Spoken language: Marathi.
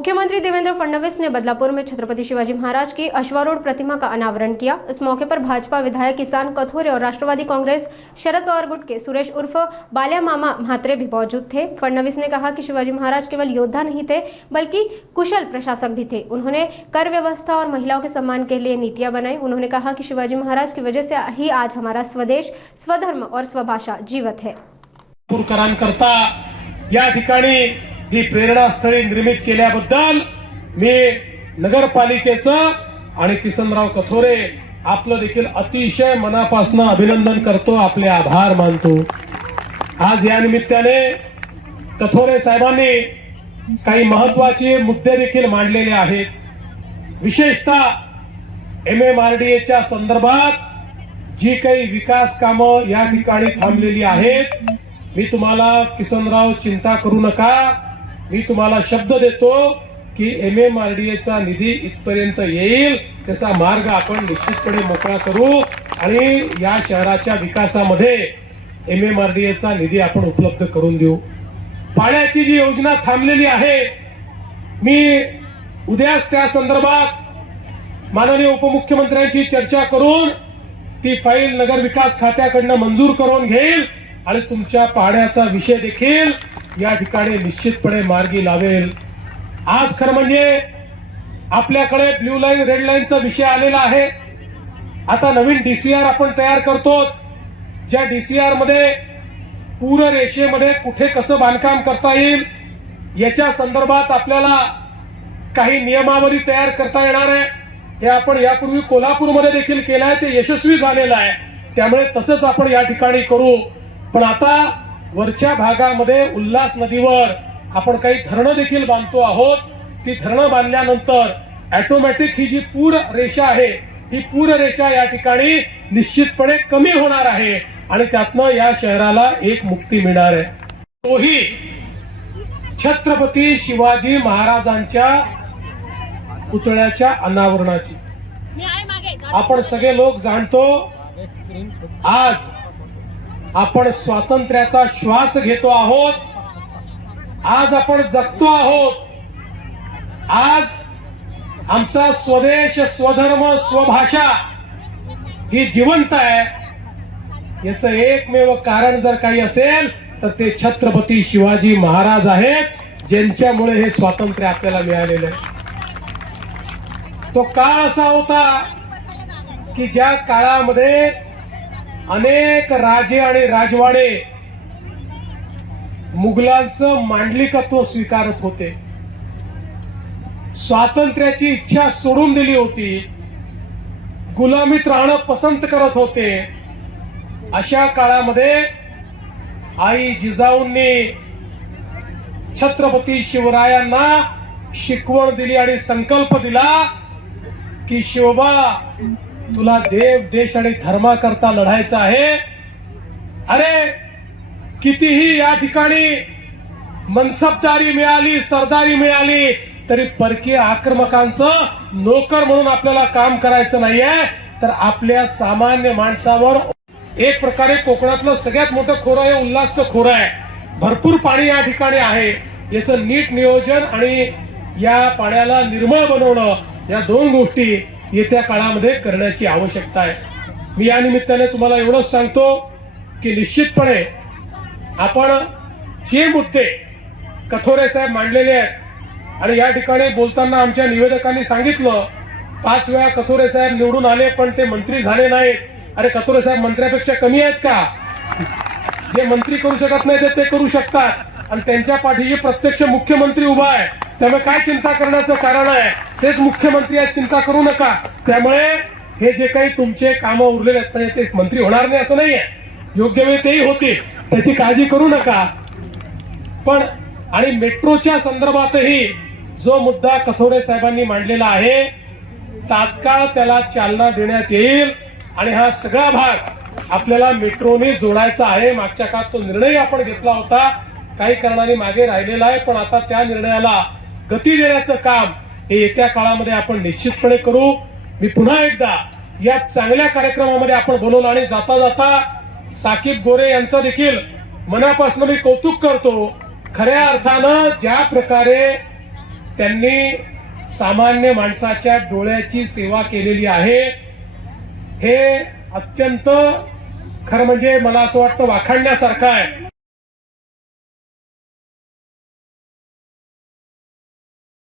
मुख्यमंत्री देवेंद्र फडणवीस ने बदलापुर में छत्रपति शिवाजी महाराज की अश्वारूढ़ प्रतिमा का अनावरण किया। इस मौके पर भाजपा विधायक किसान कथोरे और राष्ट्रवादी कांग्रेस शरद पवार गुट के सुरेश उर्फ बाल्या मामा म्हात्रे भी मौजूद थे। फडणवीस ने कहा कि शिवाजी महाराज केवल योद्धा नहीं थे बल्कि कुशल प्रशासक भी थे। उन्होंने कर व्यवस्था और महिलाओं के सम्मान के लिए नीतियां बनाई। उन्होंने कहा कि शिवाजी महाराज की वजह से ही आज हमारा स्वदेश, स्वधर्म और स्वभाषा जीवित है। करता या ठिकाणी ही प्रेरणास्थळी निर्मित केल्याबद्दल मी नगरपालिकेचं आणि किसनराव कथोरे आपलं देखील अतिशय मनापासून अभिनंदन करतो, आपले आभार मानतो। आज या निमित्ताने कथोरे साहेबांनी काही महत्त्वाचे मुद्दे देखील मांडलेले आहेत। विशेषतः MMRDAच्या संदर्भात जी काही विकास कामं या ठिकाणी थांबलेली आहेत, मी तुम्हाला किसनराव चिंता करू नका, मी तुम्हाला शब्द देतो की MMRDAचा निधी इथपर्यंत येईल, त्याचा मार्ग आपण निश्चितपणे मोकळा करू आणि या शहराच्या विकासामध्ये MMRDAचा निधी आपण उपलब्ध करून देऊ। पाण्याची जी योजना थांबलेली आहे, मी उद्याच त्या संदर्भात माननीय उपमुख्यमंत्र्यांची चर्चा करून ती फाईल नगर विकास खात्याकडून मंजूर करून घेईल आणि तुमच्या पाण्याचा विषय देखील या ठिकाणी निश्चितपणे मार्गी लावेल। आज खरं म्हणजे आपल्याकडे ब्लू लाईन रेड लाईनचा विषय आलेला आहे। आता नवीन DCR आपण तयार करतो, ज्या DCR मध्ये पूर्ण रेषेमध्ये कुठे कसं बांधकाम करता येईल याच्या संदर्भात आपल्याला काही नियमावली तयार करता येणार आहे। हे आपण यापूर्वी कोल्हापूरमध्ये देखील केलं आहे, ते यशस्वी झालेलं आहे। त्यामुळे तसंच आपण या ठिकाणी करू। पण आता वरच्या भागामध्ये उल्हास नदीवर आपण काही धरणं देखील बांधतो आहोत। ती धरणं बांधल्यानंतर ऑटोमॅटिक ही जी पूर रेषा आहे, ही पूर रेषा या ठिकाणी निश्चितपणे कमी होणार आहे आणि त्यातनं या शहराला एक मुक्ती मिळणार आहे। तोही छत्रपती शिवाजी महाराजांच्या पुतळ्याच्या अनावरणाची। आपण सगळे लोक जाणतो, आज आपण स्वातंत्र्याचा श्वास घेतो आहोत, आज आपण जगतो आहोत। आज आमचा स्वदेश, स्वधर्म, स्वभाषा ही जिवंत आहे। याचं एकमेव कारण जर काही असेल तर ते छत्रपती शिवाजी महाराज आहेत, ज्यांच्यामुळे हे स्वातंत्र्य आपल्याला मिळालेलं आहे। तो काळ असा होता की ज्या काळामध्ये अनेक राजे आणि राजवाडे मुघलांचं मांडलिकत्व स्वीकारत होते, स्वातंत्र्याची इच्छा सोडून दिली होती, गुलामीत राहणं पसंत करत होते। अशा काळामध्ये आई जिजाऊंनी छत्रपती शिवरायांना शिकवण दिली आणि संकल्प दिला की शिवबा, तुला देव, देश आणि धर्माकरता लढायचं आहे। अरे कितीही या ठिकाणी मनसबदारी मिळाली, सरदारी मिळाली, तरी परकीय आक्रमकांचं नोकर म्हणून आपल्याला काम करायचं नाहीये। तर आपल्या सामान्य माणसावर एक प्रकारे कोकणातलं सगळ्यात मोठं खोरं हे उल्हासचं खोरं आहे। भरपूर पाणी या ठिकाणी आहे, याचं नीट नियोजन आणि या पाण्याला निर्मळ बनवणं, या दोन गोष्टी येत्या काळामध्ये करण्याची आवश्यकता आहे। मी या निमित्ताने तुम्हाला एवढंच सांगतो की निश्चितपणे आपण जे मुद्दे कथोरे साहेब मांडलेले आहेत, आणि या ठिकाणी बोलताना आमच्या निवेदकांनी सांगितलं 5 वेळा कथोरे साहेब निवडून आले पण ते मंत्री झाले नाहीत। अरे कथोरे साहेब मंत्र्यापेक्षा कमी आहेत का? जे मंत्री करू शकत नाही ते करू शकतात आणि त्यांच्या पाठीशी प्रत्यक्ष मुख्यमंत्री उभा आहे। त्यामुळे काय चिंता करण्याचं कारण आहे? तेच मुख्यमंत्री आहेत, चिंता करू नका। त्यामुळे हे जे काही तुमचे कामं उरलेले आहेत, पण ते मंत्री होणार नाही असं नाहीये, योग्य वेळी तेही होतील, त्याची काळजी करू नका। पण आणि मेट्रोच्या संदर्भातही जो मुद्दा कथोरे साहेबांनी मांडलेला आहे, तात्काळ त्याला चालना देण्यात येईल आणि हा सगळा भाग आपल्याला मेट्रोने जोडायचा आहे। मागच्या काळात तो निर्णय आपण घेतला होता, काही कारणाने मागे राहिलेला आहे, पण आता त्या निर्णयाला गती देण्याचं काम हे येत्या काळामध्ये आपण निश्चितपणे करू। मी पुन्हा एकदा या चांगल्या कार्यक्रमामध्ये आपण बोलवलं आणि जाता जाता साकीब गोरे यांचं देखील मनापासून मी कौतुक करतो। खऱ्या अर्थानं ज्या प्रकारे त्यांनी सामान्य माणसाच्या डोळ्याची सेवा केलेली आहे. हे अत्यंत खरं म्हणजे मला असं वाटतं वाखाणण्यासारखं आहे.